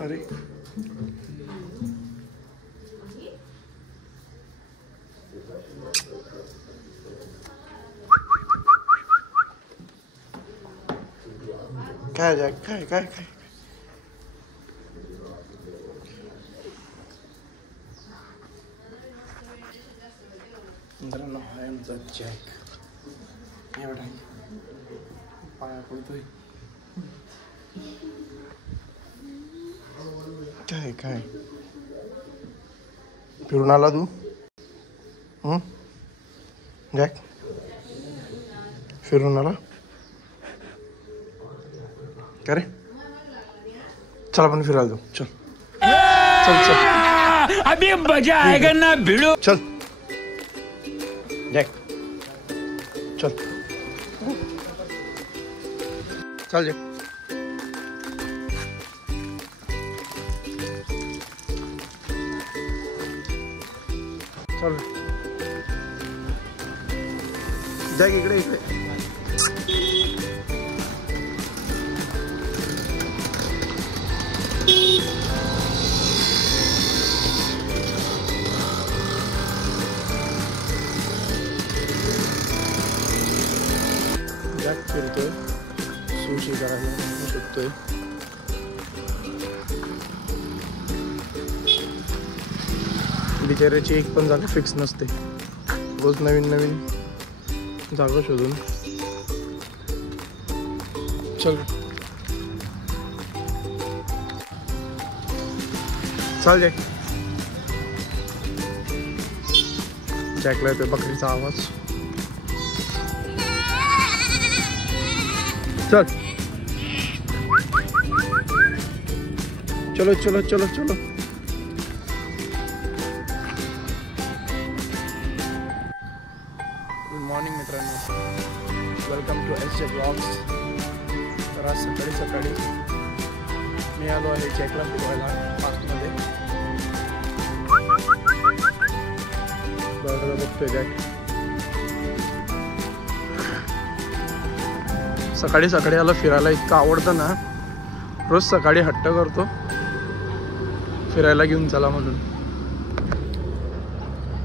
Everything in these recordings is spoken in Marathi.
अरे काय जॅक काय काय काय मित्रांनो हा आमचा जॅक एवढा पाया पडतोय काय काय फिरून आला तू जॅक फिरून आला क्या रे चल अपन फिरा दो चल चल चल अभी मजा आएगा ना भिड़ो चल जैक चल चल जैक चल जैक इकडे इकडे जॅक फिरतोय सुशी करायला शिकतोय बिचाऱ्याची एक पण जागा फिक्स नसते रोज नवीन नवीन जागा शोधून चल चल जॅक जॅकला येतोय बकरीचा आवाज चल चलो चलो चलो चलो गुड मॉर्निंग मित्रांनो वेलकम टू SJ ब्लॉग्स तर आज सकाळी सकाळी मी आलो आहे जॅकला फिरवायला पार्कमध्ये बघतोय जॅक सकाळी सकाळी याला फिरायला इतकं आवडतं ना रोज सकाळी हट्ट करतो फिरायला घेऊन चला म्हणून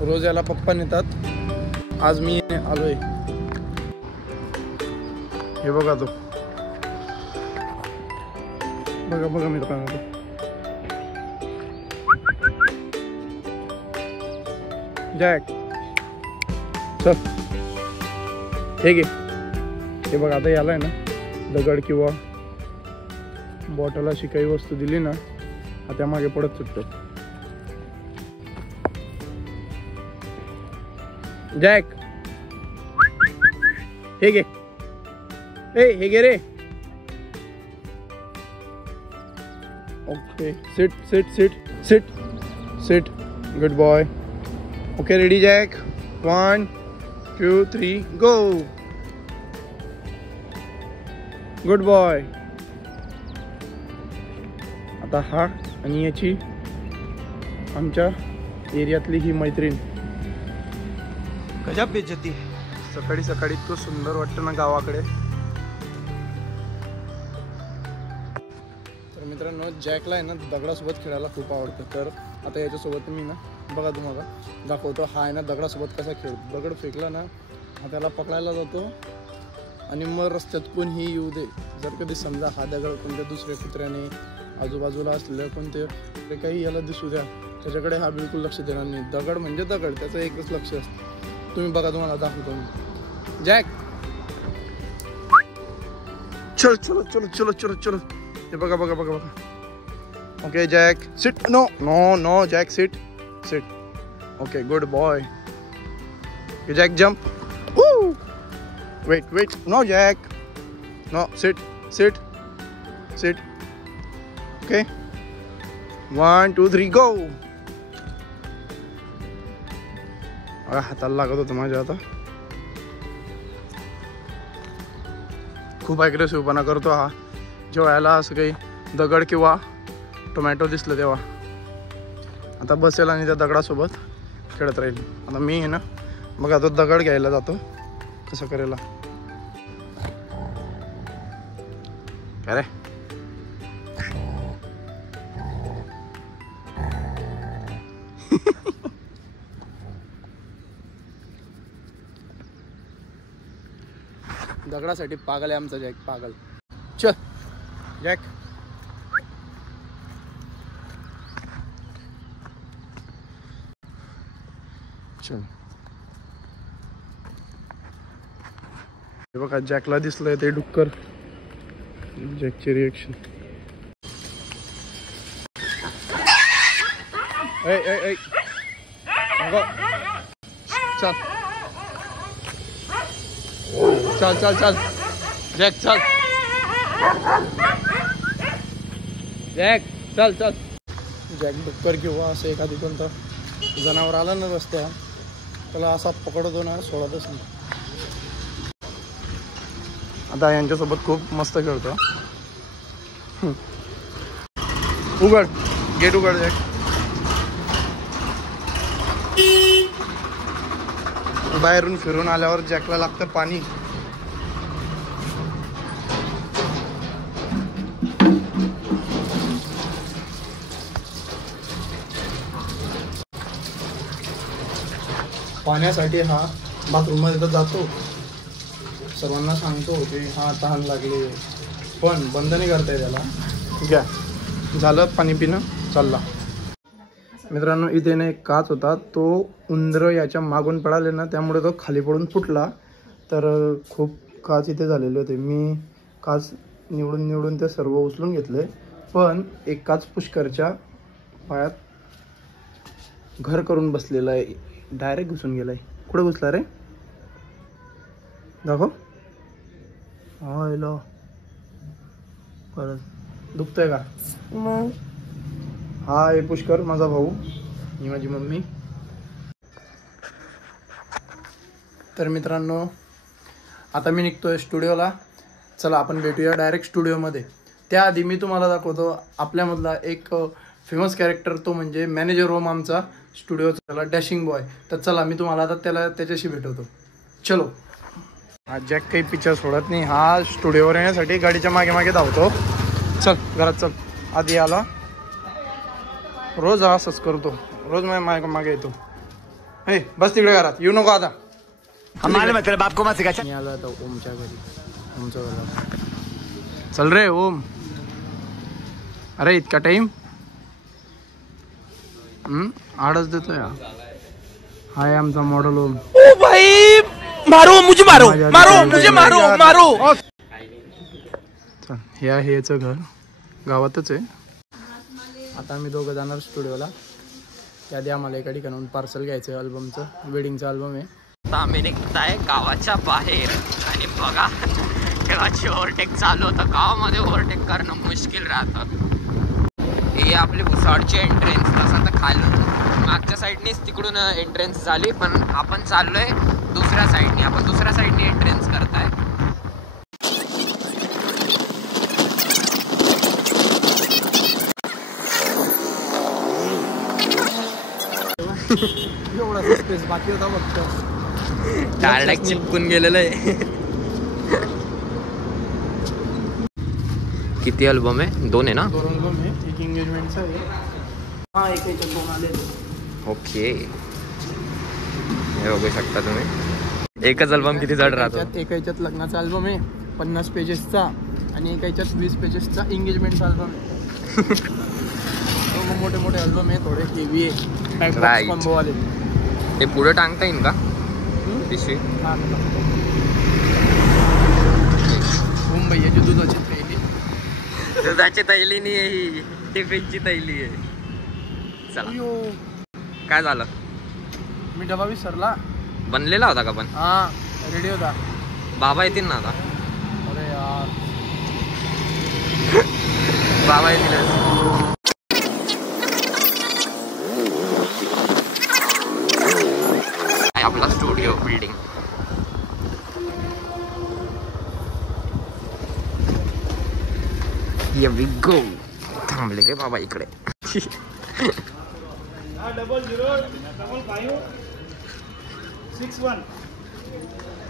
रोज याला पप्पा नेतात आज मी आलोय हे बघा तो बघा बघा मित्रांनो जॅक चल ठीक आहे हे बघ आता याला आहे ना दगड किंवा बॉटल अशी काही वस्तू दिली ना हा त्यामागे पडत सुटतो जॅक हे घे हे घे रे okay sit sit sit sit sit good boy okay ready Jack 1 2 3 go good boy आता हा आणि याची आमच्या एरियातली ही मैत्रीण गजब बेइज्जती सकाळी सकाळी तो सुंदर वाटतं ना गावाकडे तर मित्रांनो जॅकला आहे ना दगडासोबत खेळायला खूप आवडतं तर आता याच्यासोबत मी ना बघा तुम्हाला दाखवतो हा आहे ना दगडासोबत कसा खेळतो दगड फेकला ना हा त्याला पकडायला जातो आणि मग रस्त्यात कोणीही येऊ दे जर कधी समजा हा दगड कोणत्या दुसऱ्या कुत्र्याने आजूबाजूला असलेलं कोणते ते काही याला दिसू द्या त्याच्याकडे हा बिलकुल लक्ष देणार नाही दगड म्हणजे दगड त्याचं एकच लक्ष असतं तुम्ही बघा तुम्हाला दाखवतो मी जॅक चल चलो चलो चलो चलो चलो हे बघा बघा बघा बघा okay Jack sit no no no Jack sit sit okay good boy Jack jump wait wait no Jack no sit sit sit okay 1 2 3 go हाताला लागत होतं माझ्या आता खूप ॲग्रेसिव्हपणा करतो हा जेव्हा याला असं काही दगड किंवा टोमॅटो दिसलं तेव्हा आता बसेल आणि त्या दगडासोबत खेळत राहील आता मी आहे ना बघा तो दगड घ्यायला जातो कसं करायला. अरे दगडासाठी पागल आहे आमचा जॅक, पागल. चल जॅक. चल हे बघा जॅकला दिसलंय ते डुक्कर. जॅकची रिएक्शन. ऐ ऐ ऐ चल चल चल चल जॅक चल. जॅक चल चल. जॅक डुक्कर किंवा असं एखादी कोणतं जनावर आलं ना रस्त्या त्याला असा पकडतो ना सोडतच नाही. आता यांच्यासोबत खूप मस्त खेळतो. उघड गेट उघड जॅक. बाहेरून फिरून आल्यावर जॅकला लागतं पाणी. पाण्यासाठी हा बाथरूममध्ये तर जातो, सर्वांना सांगतो की हा तहान लागली, पण बंद नाही करताय त्याला. ठीक आहे झालं पाणी पिणं चालला. मित्रांनो इथे ना एक काच होता, तो उंदरं याच्या मागून पडाले ना त्यामुळे तो खाली पडून फुटला. तर खूप काच इथे झालेले होते. मी काच निवडून ते सर्व उचलून घेतले, पण एक काच पुष्करच्या पायात घर करून बसलेला आहे. डायरेक्ट घुसून गेलाय. कुठे घुसला रे दाखव. हॅलो परत दुखतंय का? हा आहे पुष्कर माझा भाऊ, ही माझी मम्मी. तर मित्रांनो आता मी निघतोय स्टुडिओला. चला आपण भेटूया डायरेक्ट स्टुडिओमध्ये. त्याआधी मी तुम्हाला दाखवतो आपल्यामधला एक फेमस कॅरेक्टर, तो म्हणजे मॅनेजर ओम आमचा स्टुडिओचा डॅशिंग बॉय. तर चला मी तुम्हाला आता त्याच्याशी भेटवतो. चलो. हा जॅक काही पिक्चर सोडत नाही. हा स्टुडिओवर येण्यासाठी गाडीच्या मागे मागे धावतो. चल घरात चल. आधी आला रोज असंच करतो, रोज माझ्या मागे येतो. हे बस तिकडे घरात येऊ नको आता. हमारे मतलब आपको मत सिखा. मी आलो आता ओमच्या घरी. ओमच्या घरात चल रे ओम. अरे इतका टाइम आडच देतोय. हाय आमचा मॉडेल ओम. ओ भाई मारो मुझे, मारो मारो मुझे, मारो मारो. चल हे आहे याचं घर, गावातच आहे. आता आम्ही दोघं जाणार स्टुडिओला. त्याआधी आम्हाला एका ठिकाणून पार्सल घ्यायचं आहे अल्बमचं, वेडिंगचं अल्बम आहे. आता आम्ही निघताय गावाच्या बाहेर आणि बघा गावाची ओव्हरटेक चालू होतं. गावामध्ये ओव्हरटेक करणं मुश्किल राहतं. ही आपली भुसावळची एंट्रन्स. तसं तर खालून मागच्या साईडनीच तिकडून एंट्रन्स झाली, पण आपण चाललोय दुसऱ्या साईडनी. आपण दुसऱ्या साईडनी एंट्रन्स करताय. एवढा स्पेस बाकी होता फक्त. डायरेक्ट चिपकून गेलेलं आहे. किती अल्बम आहे? 2 आहे ना? 2 अल्बम आहे. एक एंगेजमेंटचा आहे. हा एक याच्यात 2 आले. ओके हे बघू शकता तुम्ही. एकच अल्बम किती जड राहतो. एका याच्यात लग्नाचा अल्बम आहे 50 पेजेसचा, आणि एका याच्यात 20 पेजेसचा एंगेजमेंटचा अल्बम आहे. मोठे मोठे अल्बम आहे, थोडे हेवी आहे. कॉम्बो वाले. ते पुढे टांगता येईल का पिशवी? ओम भैयाची दुधाची थैली. दुधाची थैली नाही आहे ही, टिफिनची थैली आहे. चला काय झालं? मी डबा विसरला. बनलेला होता का पण? हा रेडी होता. बाबा येतील ना आता? अरे यार बाबा येतील. आपला studio building. Here we go. थांबले काय बाबा इकडे.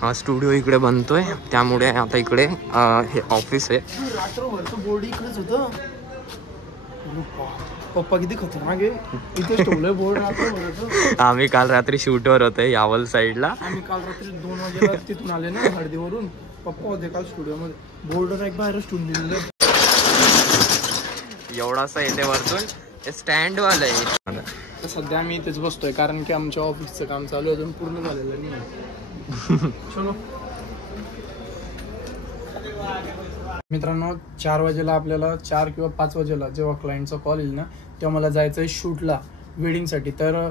हा स्टुडिओ इकडे बनतोय, त्यामुळे आता इकडे हे ऑफिस आहे. रात्रभरचं बोर्ड इकडेच होतं. पप्पा किती खतरनाक आहे, इथेच ठेवलंय बोर्ड रात्रभरचं. आम्ही काल रात्री शूटवर होते यावल साईडला. आम्ही काल रात्री 2 वाजेला तिथून आले ना हळदीवरून. पप्पा होते काल स्टुडिओमध्ये. बोर्ड एक बाहेरच ठेवून दिलेलं. एवढासा येते वरतून स्टँड वाला आहे. तर सध्या आम्ही इथेच बसतोय कारण की आमच्या ऑफिसचं काम चालू आहे, अजून पूर्ण झालेलं नाही. चलो मित्रांनो, 4 वाजेला आपल्याला 4 किंवा 5 वाजेला जेव्हा क्लायंटचा कॉल येईल ना, तेव्हा मला जायचं आहे शूटला वेडिंगसाठी. तर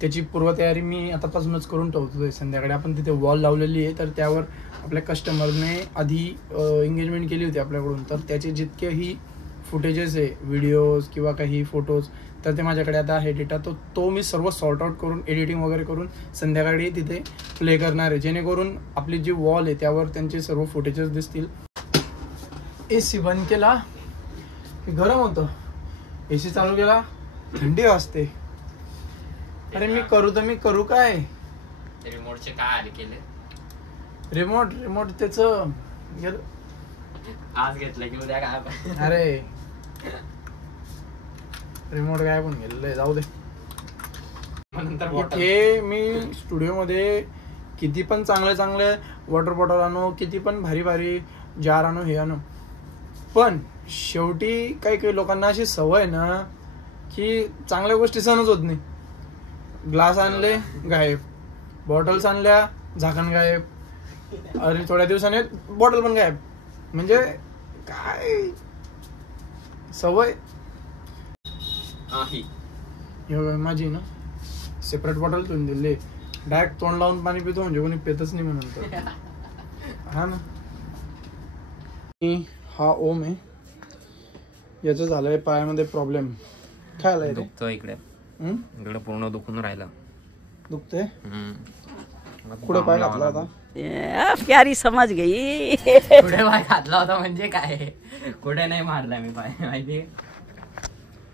त्याची पूर्वतयारी मी आतापासूनच करून ठेवतो. संध्याकाळी आपण तिथे वॉल लावलेली आहे, तर त्यावर आपल्या कस्टमरने आधी एंगेजमेंट केली होती आपल्याकडून. तर त्याचे जितकेही फुटेजेस आहे, व्हिडिओज किंवा काही फोटोज, तर ते माझ्याकडे आता आहे डेटा. तो मी सर्व सॉर्ट आउट करून एडिटिंग वगैरे करून संध्याकाळी तिथे प्ले करणार आहे, जेणेकरून आपली जी वॉल आहे त्यावर त्यांचे सर्व फुटेजेस दिसतील. AC बंद केला की गरम होतं, AC चालू केला थंडी वाजते. अरे मी करू काय? रिमोटचे काय आले केले? रिमोट त्याचं आज घेतलं की उद्या काय? अरे रिमोट काय पण गेलेलं आहे, जाऊ दे. इथे मी स्टुडिओमध्ये किती पण चांगले वॉटर बॉटल आणू, किती पण भारी जार आणू, हे आणू, पण शेवटी काही लोकांना अशी सवय ना की चांगल्या गोष्टी सहनच होत नाही. ग्लास आणले गायब, बॉटल्स आणल्या झाकण गायब, अरे थोड्या दिवसाने बॉटल पण गायब. म्हणजे काय सवय. माझी ना सेपरेट बॉटल ठेवून दिली, डायरेक्ट तोंड लावून पाणी पितो, म्हणजे कोणी पेतच नाही म्हणून. तर हा ना, हा ओम आहे, याचं झालंय पायामध्ये प्रॉब्लेम. काय आलाय? दुखतो इकडे पूर्ण दुखून राहिला. दुखते कुठे पाय घातला होता? प्यारी समज गई. कुठे पाय घातला होता म्हणजे काय? कुठे नाही मारलाय मी पाय, माहिती.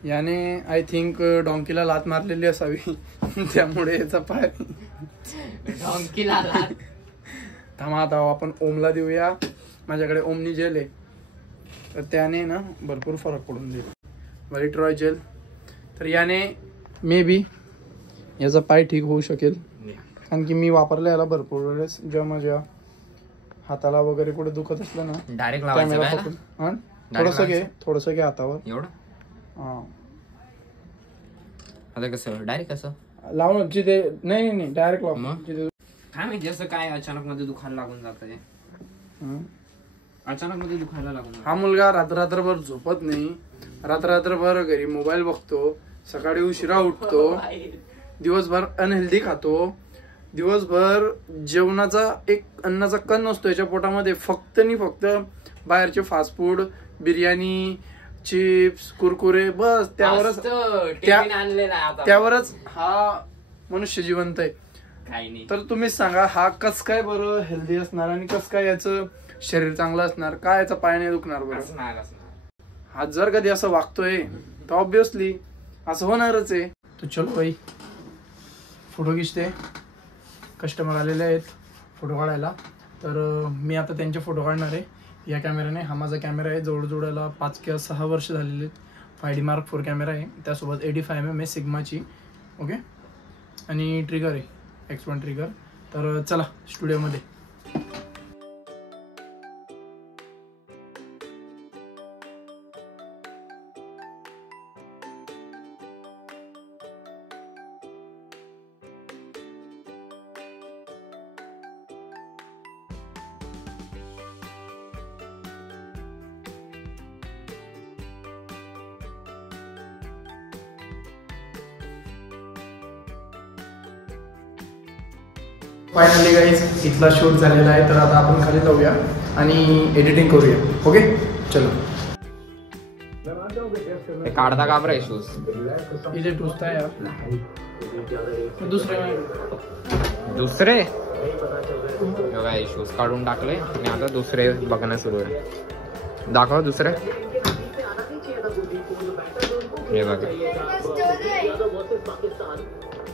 याने आय थिंक डॉंकीला लात मारलेली असावी, त्यामुळे याचा पाय. डॉंकीला लात? थांबा, आता आपण ओमला देऊया. माझ्याकडे ओमनी जेल आहे, तर त्याने ना भरपूर फरक पडून देईल. White gel. तर याने मे बी याचा पाय ठीक होऊ शकेल, कारण की मी वापरला याला भरपूर वेळेस. जेव्हा माझ्या हाताला वगैरे कुठे दुखत असलं ना, डायरेक्ट लावायचं. थोडस घे हातावर एवढं. हा, आता कसं डायरेक्ट कसं लावून जिथे नाही डायरेक्ट लाव. काय माहिती असं काय अचानक मध्ये दुखायला लागून जात, अचानक मध्ये दुखायला लागून. हा मुलगा रात्रभर झोपत नाही, रात्रभर घरी मोबाईल बघतो, सकाळी उशिरा उठतो, दिवसभर अनहेल्दी खातो, दिवसभर जेवणाचा एक अन्नाचा कण नसतो याच्या पोटामध्ये. फक्त बाहेरचे fast food, biryani, chips, Kurkure, बस त्यावरच हा मनुष्य जिवंत आहे. तर तुम्हीच सांगा, हा कस काय बरं हेल्दी असणार आणि कस काय याचं शरीर चांगलं असणार? काय याचा पाय नाही दुखणार बरं? हा जर कधी असं वागतोय तर ऑब्विसली असं होणारच आहे. तो चलो भाई, फोटो खिचते. कस्टमर आलेले आहेत फोटो काढायला, तर मी आता त्यांचे फोटो काढणार आहे या कॅमेऱ्याने. हा माझा कॅमेरा आहे, जवळजवळ 5 किंवा 6 वर्ष झालेले आहेत. 5D Mark 4 कॅमेरा आहे, त्यासोबत 85mm आहे सिग्माची. ओके, आणि ट्रिगर आहे X1 ट्रिगर. तर चला स्टुडिओमध्ये. फायनली गाईज इथला शूट झालेला आहे, तर आता आपण खाली जाऊया आणि एडिटिंग करूया. ओके चलो. काढता का बरं शूज? इथे टुसता यार, दुसरे शूज काढून टाकले आणि आता दुसरे बघणं सुरू आहे. दाखव दुसरे. हे बघा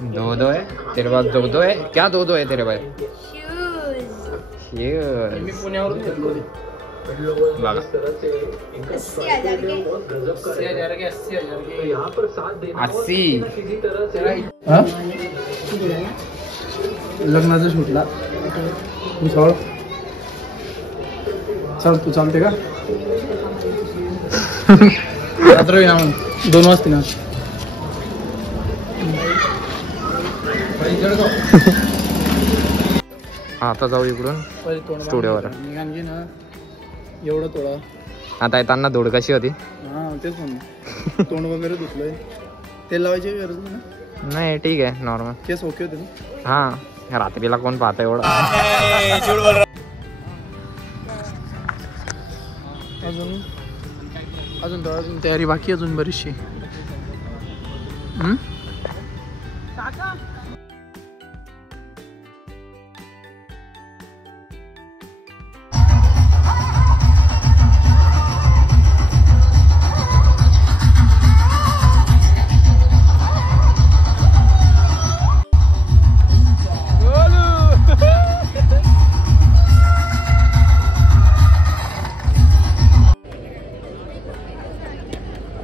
दो है तेरे पास, दो है क्या, दो है तेरे पास मी पुण्यावरून घेतलो होते. बघा 80. हा? लग्नाचा शूटला मुसळ. चल तू चालते का? रात्र ना 2 वाजता ना. आता जाऊ इकडून स्टुडिओवर. आणखी ना एवढं थोडं आता येताना धूळ कशी होती? हा तेच म्हणून तोंड वगैरे धुतलंय. तेल लावायची गरज नाही ना? नाही ठीक आहे नॉर्मल. केस ओके होते ना? हा रात्रीला कोण पाहतं एवढं. अजून अजून तर अजून तयारी बाकी, अजून बरीचशी.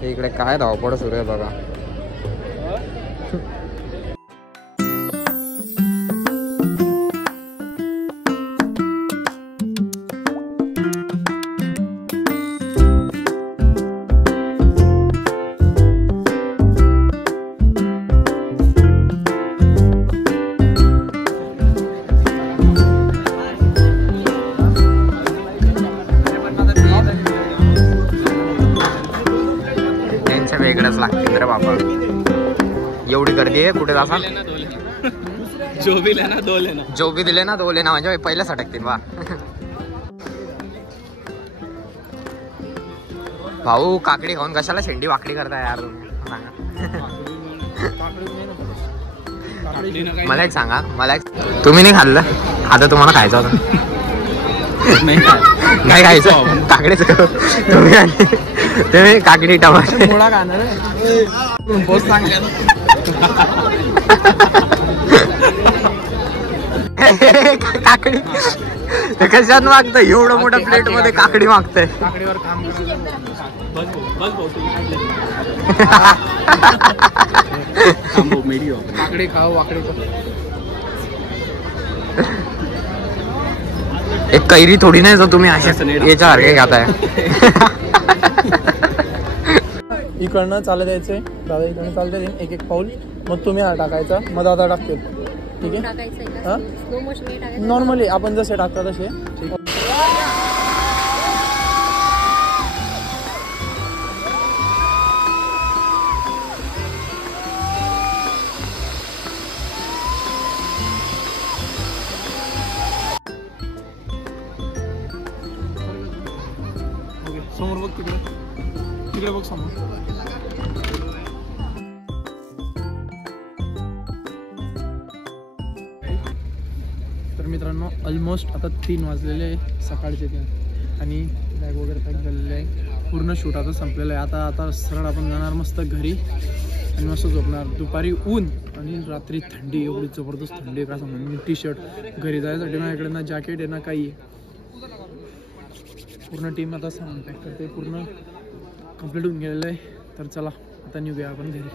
इकडे काय धावपळ सुरू आहे बघा. वेगळंच लागतील रे बाबा. एवढी गर्दी आहे कुठे जासा. जो भी दिले ना दो लेना म्हणजे पहिल्याच अटकतील बा. भाऊ काकडी खाऊन कशाला शेंडी वाकडी करताय यार तुम्ही? मला एक सांगा, तुम्ही नाही खाल्लं आता तुम्हाला खायचं होतं? नाही खायचं काकडीच. तुम्ही काकडी टमाटे मुळा खाणार काकडी कशात मागतंय? एवढं मोठ्या प्लेट मध्ये काकडी मागतंय. काकडीवर काम काकडी खाऊ वाकडी खाऊ. एक कैरी थोडी नाही जो तुम्ही अशा याच्यासारखे खाताय. इकडनं चालत यायचंय दादा, इकडनं चालत येईल एक पाऊल, मग तुम्ही हा टाकायचा, मग दादा टाकतील. ठीक आहे? नॉर्मली आपण जसे टाकता तसे. ठीक आहे. समोर बघ, तिकडे बघ समोर. तर मित्रांनो ऑलमोस्ट आता 3 वाजलेले सकाळचे 3 आणि बॅग वगैरे पॅक झालेले आहे. पूर्ण शूट आता संपलेलं आहे. आता सरळ आपण जाणार मस्त घरी आणि मस्त झोपणार. दुपारी ऊन आणि रात्री थंडी, एवढी जबरदस्त थंडी का सांगणार. मी टी-शर्ट घरी जायसाठी माझ्याकडे ना जॅकेट आहे ना काही. पूर्ण टीम आता सामान पॅक करते, पूर्ण कंप्लीट होऊन गेलेलं आहे. तर चला आता निघूया आपण घरी.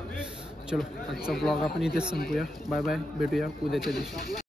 चलो आजचा ब्लॉग आपण इथेच संपूया. बाय बाय, भेटूया उद्याच्या दिवशी.